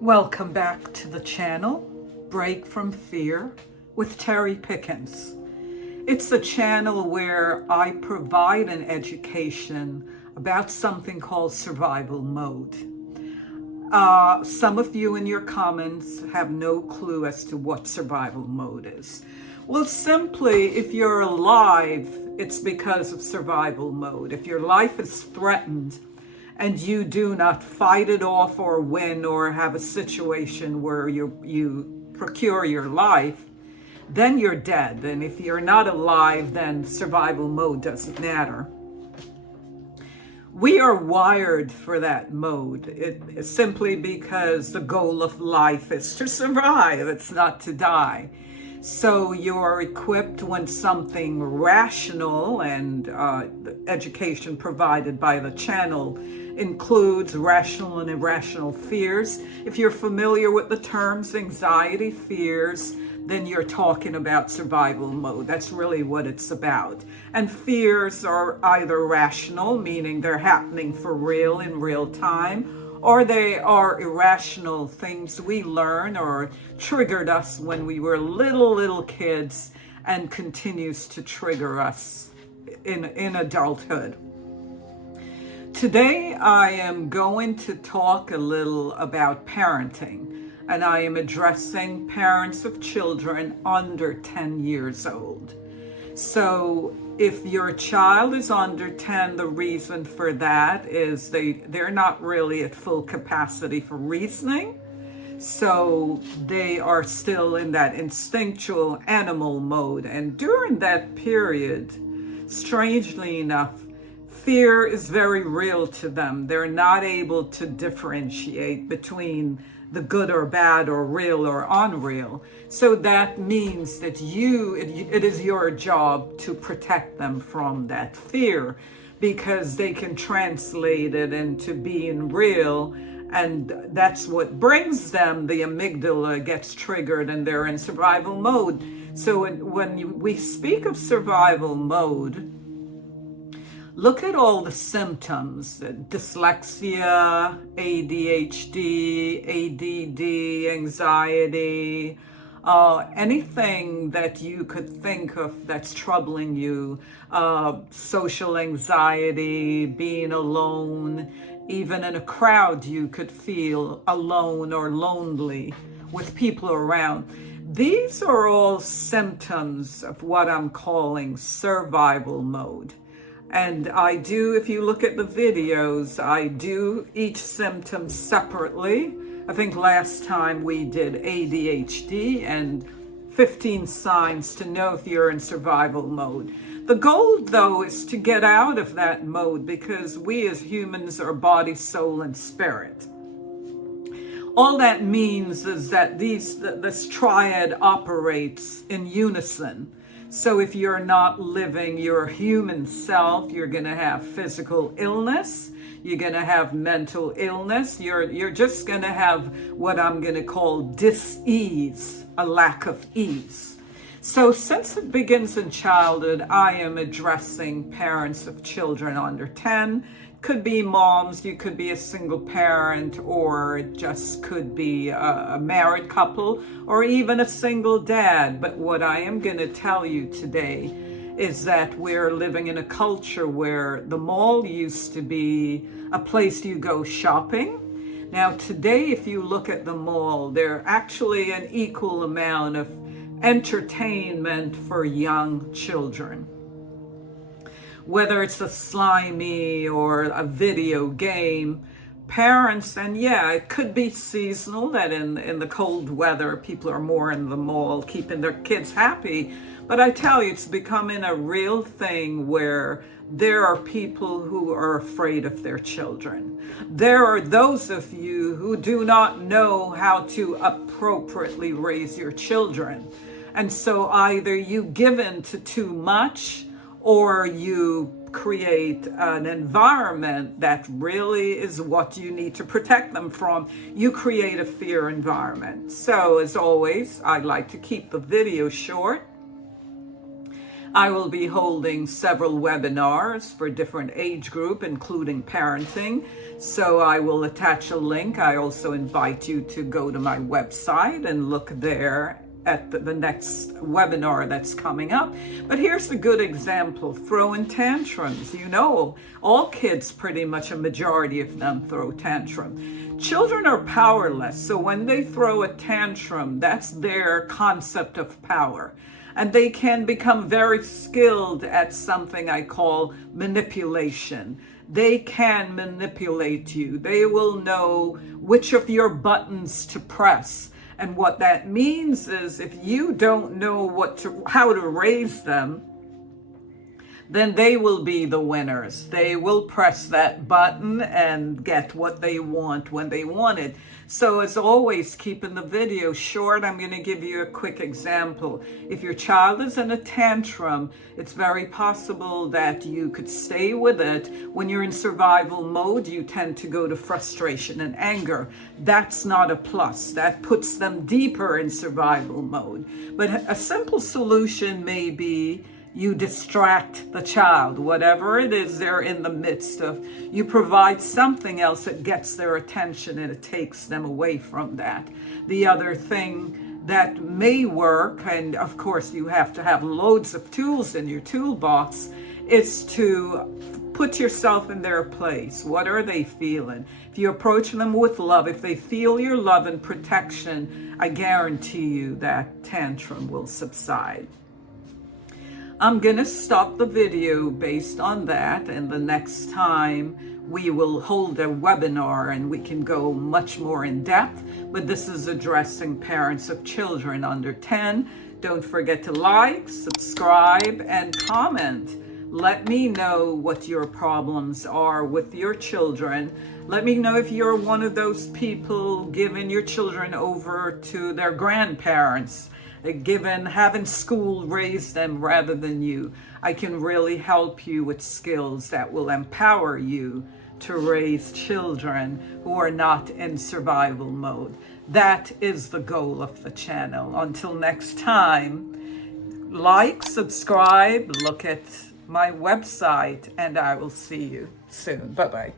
Welcome back to the channel, Break from Fear with Terry Pickens. It's a channel where I provide an education about something called survival mode. Some of you in your comments have no clue as to what survival mode is. Well, simply, if you're alive, it's because of survival mode. If your life is threatened, and you do not fight it off or win or have a situation where you procure your life, then you're dead. And if you're not alive, then survival mode doesn't matter. We are wired for that mode. It's simply because the goal of life is to survive. It's not to die. So you're equipped when something rational, and education provided by the channel includes rational and irrational fears. If you're familiar with the terms anxiety, fears, then you're talking about survival mode. That's really what it's about. And fears are either rational, meaning they're happening for real in real time, or they are irrational things we learn or triggered us when we were little kids and continues to trigger us in adulthood. Today, I am going to talk a little about parenting, and I am addressing parents of children under 10 years old. So if your child is under 10, the reason for that is they're not really at full capacity for reasoning. So they are still in that instinctual animal mode. And during that period, strangely enough, fear is very real to them. They're not able to differentiate between the good or bad or real or unreal. So that means that it is your job to protect them from that fear, because they can translate it into being real, and that's what brings them. The amygdala gets triggered and they're in survival mode. So when we speak of survival mode, look at all the symptoms: dyslexia, ADHD, ADD, anxiety, anything that you could think of that's troubling you, social anxiety, being alone. Even in a crowd, you could feel alone or lonely with people around. These are all symptoms of what I'm calling survival mode. And I do, if you look at the videos, I do each symptom separately. I think last time we did ADHD and 15 signs to know if you're in survival mode. The goal, though, is to get out of that mode, because we as humans are body, soul, and spirit. All that means is that this triad operates in unison. So if you're not living your human self, you're going to have physical illness, you're going to have mental illness, you're just going to have what I'm going to call dis-ease, a lack of ease. So since it begins in childhood, I am addressing parents of children under 10. Could be moms, you could be a single parent, or it just could be a married couple, or even a single dad. But what I am going to tell you today is that we're living in a culture where the mall used to be a place you go shopping. Now today, if you look at the mall, there's actually an equal amount of entertainment for young children. Whether it's a slimy or a video game, parents, and yeah, it could be seasonal, that in the cold weather, people are more in the mall keeping their kids happy. But I tell you, it's becoming a real thing where there are people who are afraid of their children. There are those of you who do not know how to appropriately raise your children. And so either you give in to too much, or you create an environment that really is what you need to protect them from. You create a fear environment. So as always, I'd like to keep the video short. I will be holding several webinars for different age group, including parenting. So I will attach a link. I also invite you to go to my website and look there at the next webinar that's coming up. But here's a good example: throwing tantrums. You know, all kids, pretty much a majority of them, throw tantrum. Children are powerless, so when they throw a tantrum, that's their concept of power. And they can become very skilled at something I call manipulation. They can manipulate you. They will know which of your buttons to press. And what that means is, if you don't know how to raise them, then they will be the winners. They will press that button and get what they want when they want it. So as always, keeping the video short, I'm going to give you a quick example. If your child is in a tantrum, it's very possible that you could stay with it. When you're in survival mode, you tend to go to frustration and anger. That's not a plus. That puts them deeper in survival mode. But a simple solution may be you distract the child, whatever it is they're in the midst of. You provide something else that gets their attention and it takes them away from that. The other thing that may work, and of course you have to have loads of tools in your toolbox, is to put yourself in their place. What are they feeling? If you approach them with love, if they feel your love and protection, I guarantee you that tantrum will subside. I'm going to stop the video based on that, and the next time we will hold a webinar and we can go much more in depth. But this is addressing parents of children under 10. Don't forget to like, subscribe, and comment. Let me know what your problems are with your children. Let me know if you're one of those people giving your children over to their grandparents, having school raise them rather than you. I can really help you with skills that will empower you to raise children who are not in survival mode. That is the goal of the channel. Until next time, like, subscribe, look at my website, and I will see you soon. Bye-bye.